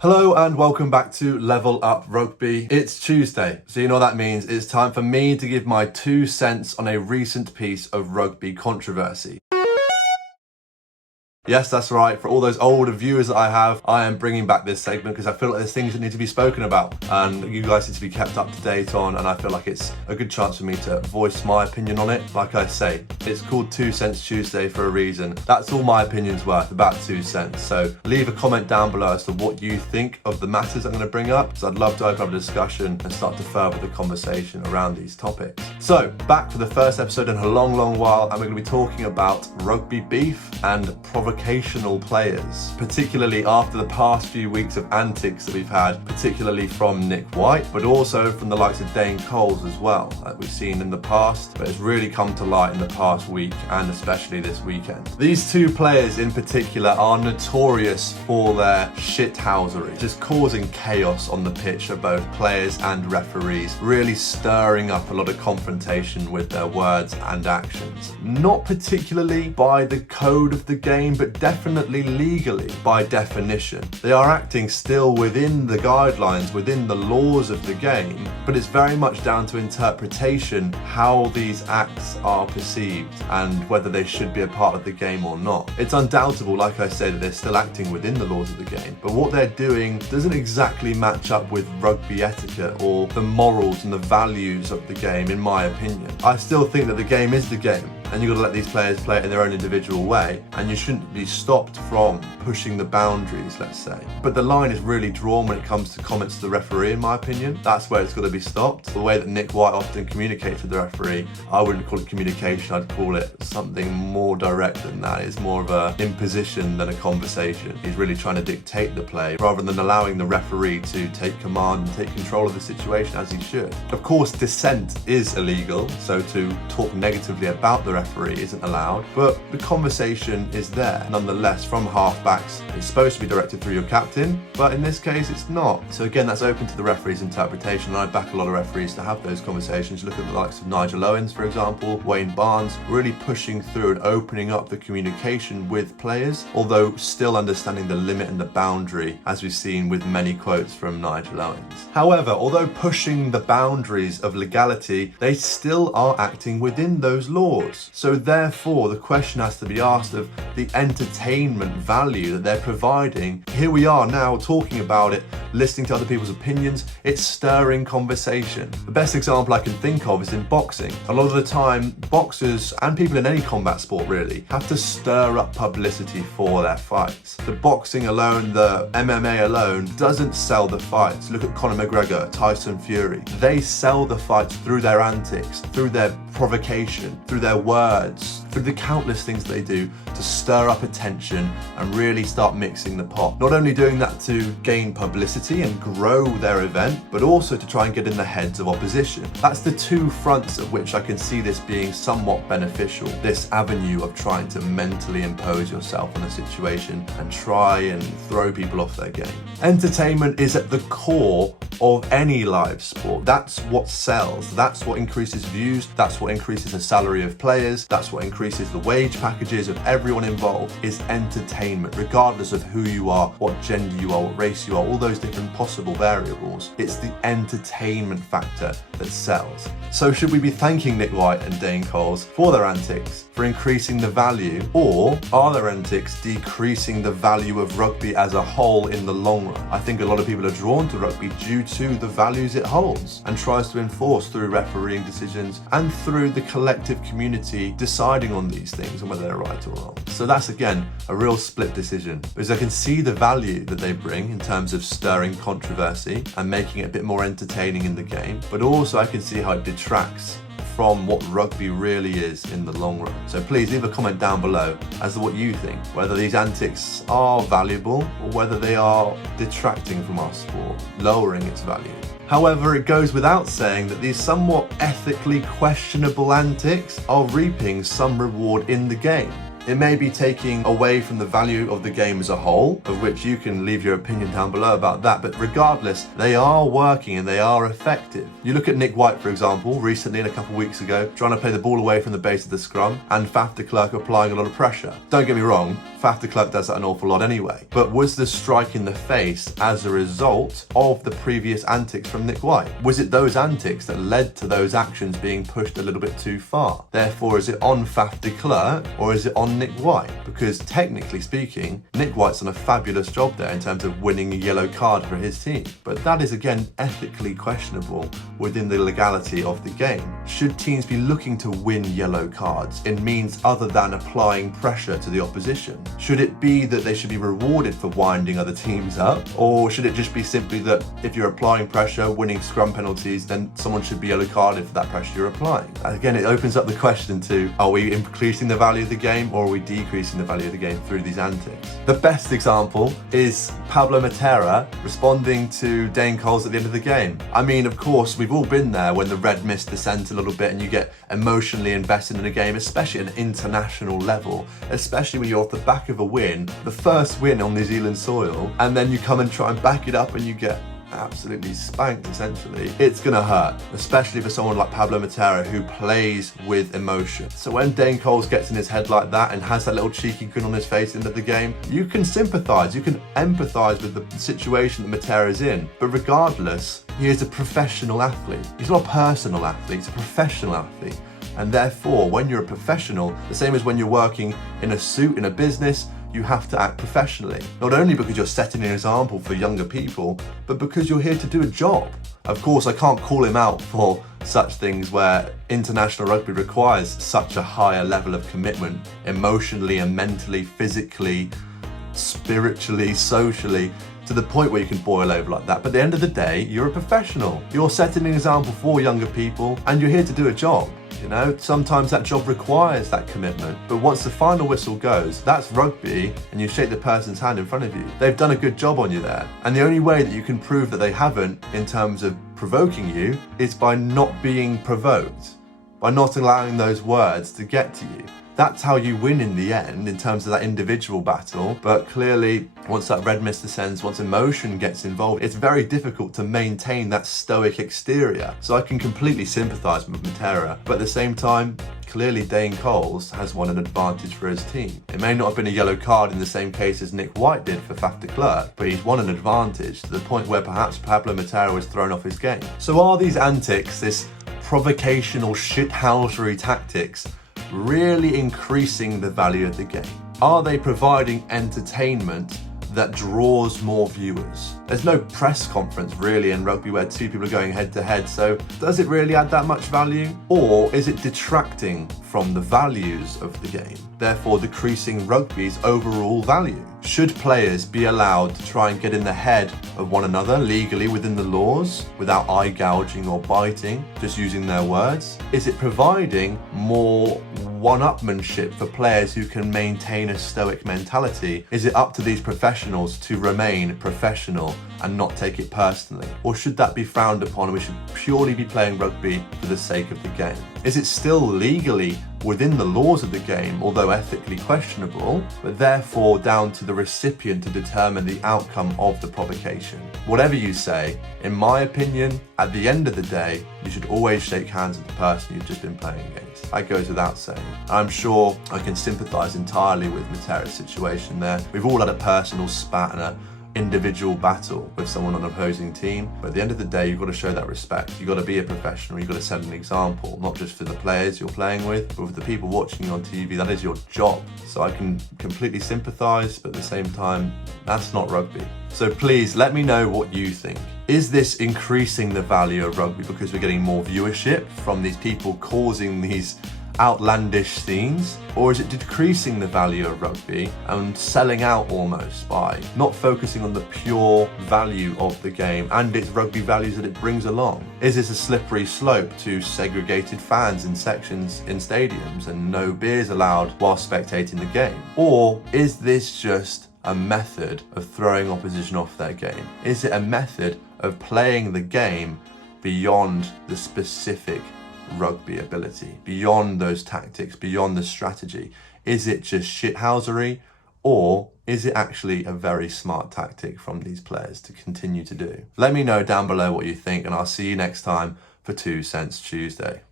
Hello and welcome back to Level Up Rugby. It's Tuesday, so you know what that means. It's time for me to give my 2 cents on a recent piece of rugby controversy. Yes, that's right. For all those older viewers that I have, I am bringing back this segment because I feel like there's things that need to be spoken about and you guys need to be kept up to date on, and I feel like it's a good chance for me to voice my opinion on it. Like I say, it's called 2 Cents Tuesday for a reason. That's all my opinion's worth, about 2 cents. So leave a comment down below as to what you think of the matters I'm going to bring up, because I'd love to open up a discussion and start to further the conversation around these topics. So back for the first episode in a long while, and we're going to be talking about rugby beef and provocational players, particularly after the past few weeks of antics that we've had, particularly from Nick White, but also from the likes of Dane Coles as well, that we've seen in the past, but it's really come to light in the past week and especially this weekend. These two players in particular are notorious for their shithousery, just causing chaos on the pitch for both players and referees, really stirring up a lot of confrontation with their words and actions. Not particularly by the code of the game, but definitely legally by definition. They are acting still within the guidelines, within the laws of the game, but it's very much down to interpretation how these acts are perceived and whether they should be a part of the game or not. It's undoubtable, like I say, that they're still acting within the laws of the game, but what they're doing doesn't exactly match up with rugby etiquette or the morals and the values of the game, in my opinion. I still think that the game is the game, and you've got to let these players play it in their own individual way, and you shouldn't be stopped from pushing the boundaries, let's say. But the line is really drawn when it comes to comments to the referee, in my opinion. That's where it's got to be stopped. The way that Nick White often communicates with the referee, I wouldn't call it communication, I'd call it something more direct than that. It's more of an imposition than a conversation. He's really trying to dictate the play rather than allowing the referee to take command and take control of the situation as he should. Of course, dissent is illegal, so to talk negatively about the referee isn't allowed, but the conversation is there nonetheless from halfbacks. It's supposed to be directed through your captain, but in this case it's not. So again, that's open to the referee's interpretation, and I back a lot of referees to have those conversations. Look at the likes of Nigel Owens, for example, Wayne Barnes, really pushing through and opening up the communication with players, although still understanding the limit and the boundary, as we've seen with many quotes from Nigel Owens. However, although pushing the boundaries of legality, they still are acting within those laws. So therefore, the question has to be asked of the entertainment value that they're providing. Here we are now talking about it, listening to other people's opinions. It's stirring conversation. The best example I can think of is in boxing. A lot of the time, boxers and people in any combat sport really have to stir up publicity for their fights. The boxing alone, the MMA alone doesn't sell the fights. Look at Conor McGregor, Tyson Fury. They sell the fights through their antics, through their provocation, through their words, through the countless things they do to stir up attention and really start mixing the pot. Not only doing that to gain publicity and grow their event, but also to try and get in the heads of opposition. That's the two fronts at which I can see this being somewhat beneficial, this avenue of trying to mentally impose yourself on a situation and try and throw people off their game. Entertainment is at the core of any live sport. That's what sells. That's what increases views. That's what increases the salary of players. That's what increases the wage packages of everyone involved, is entertainment, regardless of who you are, what gender you are, what race you are, all those different possible variables. It's the entertainment factor that sells. So should we be thanking Nick White and Dane Coles for their antics, for increasing the value, or are their antics decreasing the value of rugby as a whole in the long run? I think a lot of people are drawn to rugby due to the values it holds and tries to enforce through refereeing decisions and through the collective community deciding on these things and whether they're right or wrong. So that's again a real split decision, because I can see the value that they bring in terms of stirring controversy and making it a bit more entertaining in the game, but also I can see how it detracts from what rugby really is in the long run. So please leave a comment down below as to what you think, whether these antics are valuable or whether they are detracting from our sport, lowering its value. However, it goes without saying that these somewhat ethically questionable antics are reaping some reward in the game. It may be taking away from the value of the game as a whole, of which you can leave your opinion down below about that, but regardless, they are working and they are effective. You look at Nick White, for example, recently and a couple of weeks ago, trying to play the ball away from the base of the scrum, and Faf de Klerk applying a lot of pressure. Don't get me wrong, Faf de Klerk does that an awful lot anyway, but was the strike in the face as a result of the previous antics from Nick White? Was it those antics that led to those actions being pushed a little bit too far? Therefore, is it on Faf de Klerk or is it on Nick White? Because technically speaking, Nick White's done a fabulous job there in terms of winning a yellow card for his team. But that is again ethically questionable within the legality of the game. Should teams be looking to win yellow cards in means other than applying pressure to the opposition? Should it be that they should be rewarded for winding other teams up? Or should it just be simply that if you're applying pressure, winning scrum penalties, then someone should be yellow carded for that pressure you're applying? Again, it opens up the question to, are we increasing the value of the game or are we decreasing the value of the game through these antics? The best example is Pablo Matera responding to Dane Coles at the end of the game. I mean, of course, we've all been there when the red mist descends a little bit and you get emotionally invested in a game, especially at an international level, especially when you're off the back of a win, the first win on New Zealand soil, and then you come and try and back it up and you get absolutely spanked essentially. It's gonna hurt, especially for someone like Pablo Matera who plays with emotion. So when Dane Coles gets in his head like that and has that little cheeky grin on his face into the game, you can sympathise, you can empathise with the situation that Matera is in. But regardless, he is a professional athlete. He's not a personal athlete, he's a professional athlete. And therefore, when you're a professional, the same as when you're working in a suit in a business, you have to act professionally. Not only because you're setting an example for younger people, but because you're here to do a job. Of course, I can't call him out for such things where international rugby requires such a higher level of commitment, emotionally and mentally, physically, spiritually, socially, to the point where you can boil over like that. But at the end of the day, you're a professional. You're setting an example for younger people and you're here to do a job. You know, sometimes that job requires that commitment, but once the final whistle goes, that's rugby, and you shake the person's hand in front of you. They've done a good job on you there. And the only way that you can prove that they haven't in terms of provoking you is by not being provoked, by not allowing those words to get to you. That's how you win in the end in terms of that individual battle. But clearly, once that red mist descends, once emotion gets involved, it's very difficult to maintain that stoic exterior. So I can completely sympathise with Matera, but at the same time, clearly Dane Coles has won an advantage for his team. It may not have been a yellow card in the same case as Nick White did for Faf de Klerk, but he's won an advantage to the point where perhaps Pablo Matera was thrown off his game. So are these antics, this provocational shithousery tactics, really increasing the value of the game? Are they providing entertainment that draws more viewers? There's no press conference really in rugby where two people are going head to head, so does it really add that much value? Or is it detracting from the values of the game, therefore decreasing rugby's overall value? Should players be allowed to try and get in the head of one another legally within the laws without eye gouging or biting, just using their words? Is it providing more one-upmanship for players who can maintain a stoic mentality? Is it up to these professionals to remain professional and not take it personally? Or should that be frowned upon and we should purely be playing rugby for the sake of the game? Is it still legally within the laws of the game, although ethically questionable, but therefore down to the recipient to determine the outcome of the provocation? Whatever you say, in my opinion, at the end of the day, you should always shake hands with the person you've just been playing against. That goes without saying. I'm sure I can sympathise entirely with Matera's situation there. We've all had a personal spat and a individual battle with someone on an opposing team, but at the end of the day, you've got to show that respect. You've got to be a professional, you've got to set an example, not just for the players you're playing with, but with the people watching you on TV. That is your job. So I can completely sympathise, but at the same time, that's not rugby. So please let me know what you think. Is this increasing the value of rugby because we're getting more viewership from these people causing these outlandish scenes? Or is it decreasing the value of rugby and selling out almost by not focusing on the pure value of the game and its rugby values that it brings along? Is this a slippery slope to segregated fans in sections in stadiums and no beers allowed while spectating the game? Or is this just a method of throwing opposition off their game? Is it a method of playing the game beyond the specific rugby ability, beyond those tactics, beyond the strategy? Is it just shithousery, or is it actually a very smart tactic from these players to continue to do? Let me know down below what you think, and I'll see you next time for 2 Cents Tuesday.